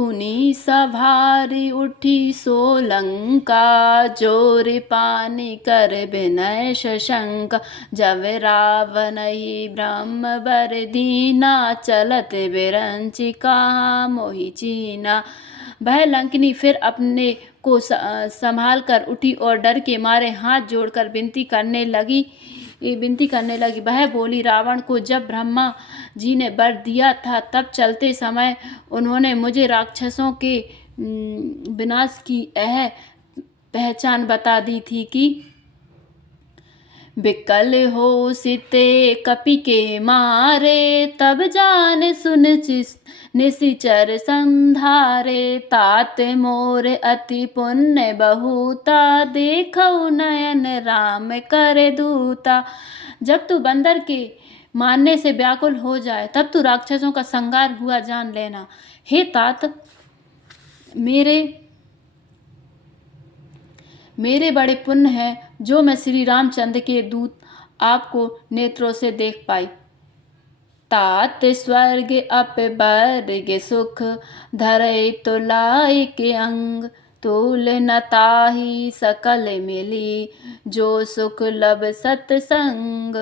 पुनि सवारी उठी सोलंका, जोर पानी कर विनय शशंक। जब रावणहि ब्रह्म बर दीना, चलत बिरंचि कहाँ मोहि चीना। वह लंकिनी फिर अपने को संभाल कर उठी और डर के मारे हाथ जोड़कर विनती करने लगी। वह बोली, रावण को जब ब्रह्मा जी ने वर दिया था, तब चलते समय उन्होंने मुझे राक्षसों के विनाश की यह पहचान बता दी थी कि विकल हो सीते कपि के मारे, तब जान सुन निशिचर संधारे। तात मोर अति पुण्य बहुता, देखऊ नयन राम कर दूता। जब तू बंदर के मारने से व्याकुल हो जाए, तब तू राक्षसों का संहार हुआ जान लेना। हे तात, मेरे बड़े पुण्य हैं जो मैं श्री रामचंद्र के दूत आपको नेत्रों से देख पाई। तात स्वर्ग अप बर्ग सुख, धरे तो लाई के अंग। तूल न ताहि सकल मिली, जो सुख लब सतसंग।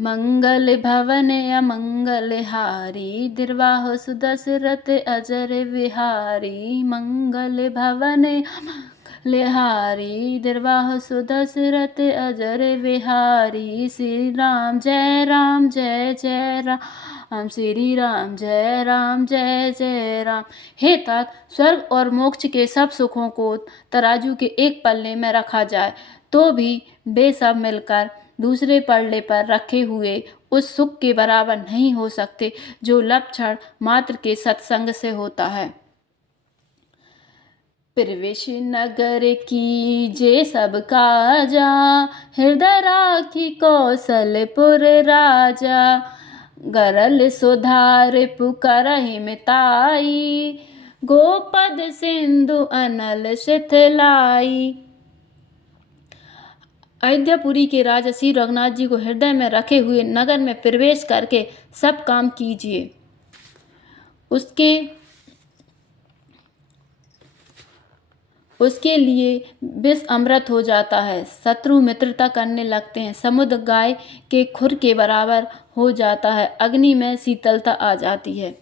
मंगल भवन अमंगल हारी, निर्वाह सुदशरथ अजर विहारी। मंगल भवन अमंगल हारी, निर्वाह सुदशरथ अजर विहारी। श्री राम जय राम जय जय राम, श्री राम जय राम जय जय राम। हे तात, स्वर्ग और मोक्ष के सब सुखों को तराजू के एक पल्ले में रखा जाए, तो भी वे सब मिलकर दूसरे पल्ले पर रखे हुए उस सुख के बराबर नहीं हो सकते, जो लक्षण मात्र के सत्संग से होता है। प्रवेश नगर की जे सब काजा, हृदय राखी कौशलपुर राजा। गरल सुधार पुकारहि मिताई, गोपद सिंधु अनल शिथिलाई। अयोध्यापुरी के राजा श्री रघुनाथ जी को हृदय में रखे हुए नगर में प्रवेश करके सब काम कीजिए। उसके लिए विष अमृत हो जाता है, शत्रु मित्रता करने लगते हैं, समुद्र गाय के खुर के बराबर हो जाता है, अग्नि में शीतलता आ जाती है।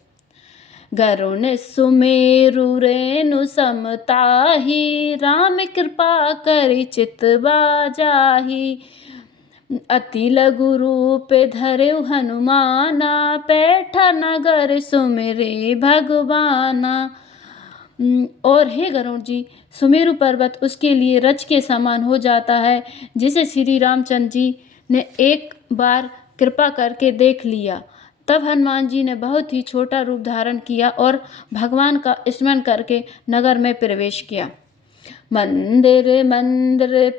गरुण सुमेरु रेणु समताही, राम कृपा करि चित बाजाही। अति लघु रूप धरऊ हनुमाना, पैठा नगर सुमिरे भगवाना। और हे गरुड़ जी, सुमेरु पर्वत उसके लिए रज के समान हो जाता है, जिसे श्री रामचंद्र जी ने एक बार कृपा करके देख लिया। तब हनुमान जी ने बहुत ही छोटा रूप धारण किया और भगवान का स्मरण करके नगर में प्रवेश किया। मंदिर मंदिर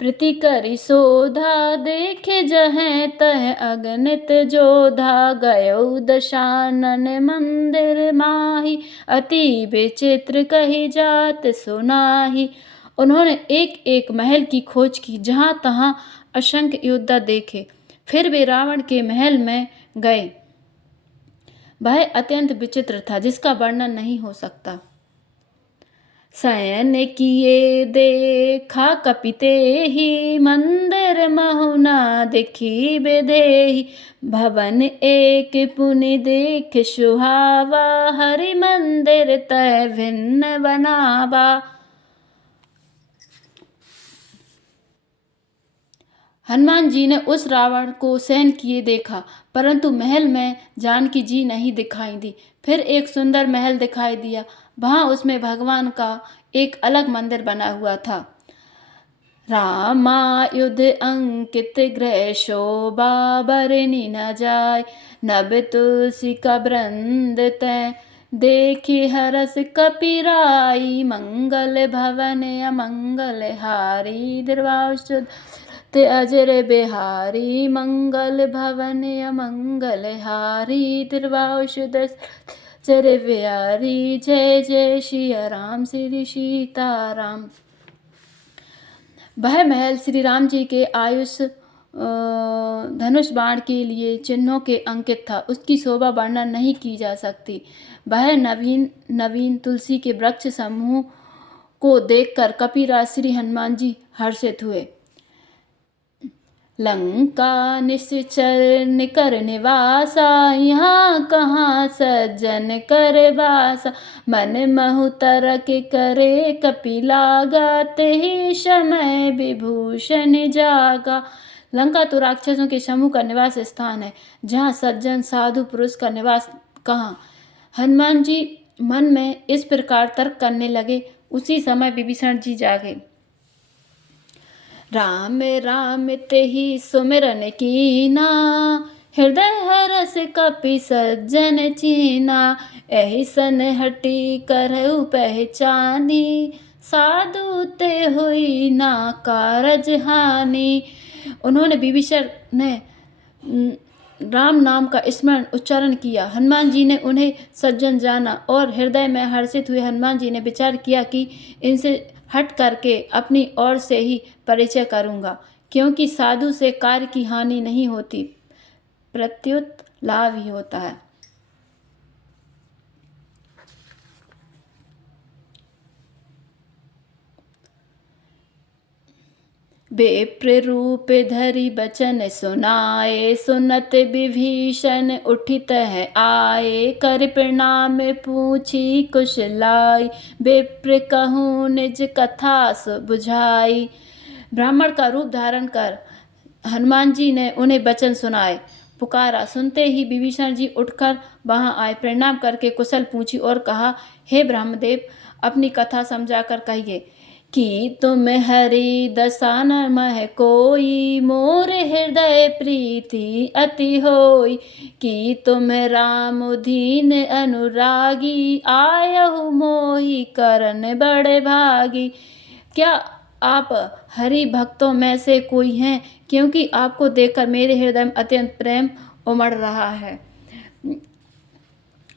प्रति करि शोधा, देखे जहें तह अगणित जोधा। गयौ दशानन मंदिर माही, अति विचित्र कही जात सुनाही। उन्होंने एक एक महल की खोज की, जहाँ तहाँ असंख्य योद्धा देखे, फिर वे रावण के महल में गए। वह अत्यंत विचित्र था, जिसका वर्णन नहीं हो सकता। शयन किए देखा कपितेहि, मंदिर महुना देखी बेदेहि। भवन एक पुनि देख सुहावा, हरि मंदिर तय भिन्न बनावा। हनुमान जी ने उस रावण को शयन किए देखा, परंतु महल में जानकी जी नहीं दिखाई दी। फिर एक सुंदर महल दिखाई दिया, वहां उसमें भगवान का एक अलग मंदिर बना हुआ था। रामायुध अंकित गृह शोभा, बरनि न जाय। नभ तुलसी का वृंद तै, देखी हरस कपिराई। मंगल भवन अमंगल हारी, निर्वासुद ते अजर बिहारी। मंगल भवन अमंगल हारी, निर्वासुद अजर बिहारी। जय जय सिया राम श्री सीताराम। वह महल श्री राम जी के आयुष धनुष बाण के लिए चिन्हों के अंकित था। उसकी शोभा वर्णन नहीं की जा सकती। वह नवीन नवीन तुलसी के वृक्ष समूह को देखकर कपिराज श्री हनुमान जी हर्षित हुए। लंका निश्चर निकर निवासा, यहाँ कहाँ सज्जन कर बासा। मन महु तरक करे कपिलागा, तेहि समय विभूषण जागा। लंका तो राक्षसों के समूह का निवास स्थान है, जहाँ सज्जन साधु पुरुष का निवास कहाँ। हनुमान जी मन में इस प्रकार तर्क करने लगे। उसी समय विभीषण जी जागे। राम राम तेहि सुमिरन कीना, हृदय हरस कपि सज्जन चीना। एहि सन हटी करहु पहचानी, साधु ते हुई ना कारज हानि। उन्होंने विभीषण ने राम नाम का स्मरण उच्चारण किया। हनुमान जी ने उन्हें सज्जन जाना और हृदय में हर्षित हुए हनुमान जी ने विचार किया कि इनसे हट करके अपनी ओर से ही परिचय करूंगा, क्योंकि साधु से कार्य की हानि नहीं होती, प्रत्युत लाभ ही होता है। विप्र रूप धरि बचन सुनाए, सुनत विभीषण उठित है आए। कर प्रणाम पूछी कुशलाई, विप्र कहूँ निज कथा सो बुझाई। ब्राह्मण का रूप धारण कर हनुमान जी ने उन्हें वचन सुनाए। पुकारा सुनते ही विभीषण जी उठकर वहां आए, प्रणाम करके कुशल पूछी और कहा, हे ब्रह्मदेव, अपनी कथा समझाकर कहिए कि तुम हरि दशा न मह कोई, मोर हृदय प्रीति अति होई। कि तुम राम दीन अनुरागी, आयहु मोहि करन बड़ भागी। क्या आप हरि भक्तों में से कोई हैं, क्योंकि आपको देखकर मेरे हृदय में अत्यंत प्रेम उमड़ रहा है।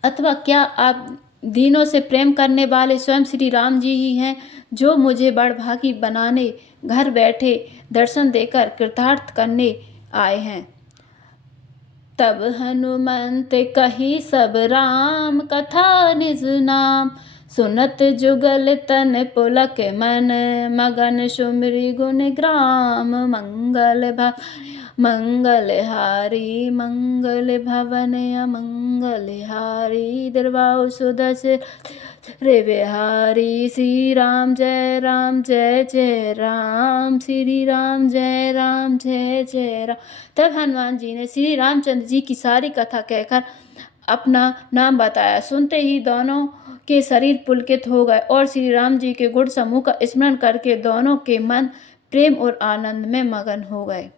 अथवा क्या आप दीनों से प्रेम करने वाले स्वयं श्री राम जी ही हैं, जो मुझे बड़भागी बनाने घर बैठे दर्शन देकर कृतार्थ करने आए हैं। तब हनुमंत कही सब राम कथा निज नाम, सुनत जुगल तन पुलक मन, मगन सुमिरि गुण ग्राम। मंगल हारी मंगल भवन अमंगल हारी, दुर्बाहु सुदशरथ बिहारी। श्री राम जय जय राम, श्री राम जय जय राम। तब हनुमान जी ने श्री रामचंद्र जी की सारी कथा कहकर अपना नाम बताया। सुनते ही दोनों के शरीर पुलकित हो गए और श्री राम जी के गुण समूह का स्मरण करके दोनों के मन प्रेम और आनंद में मगन हो गए।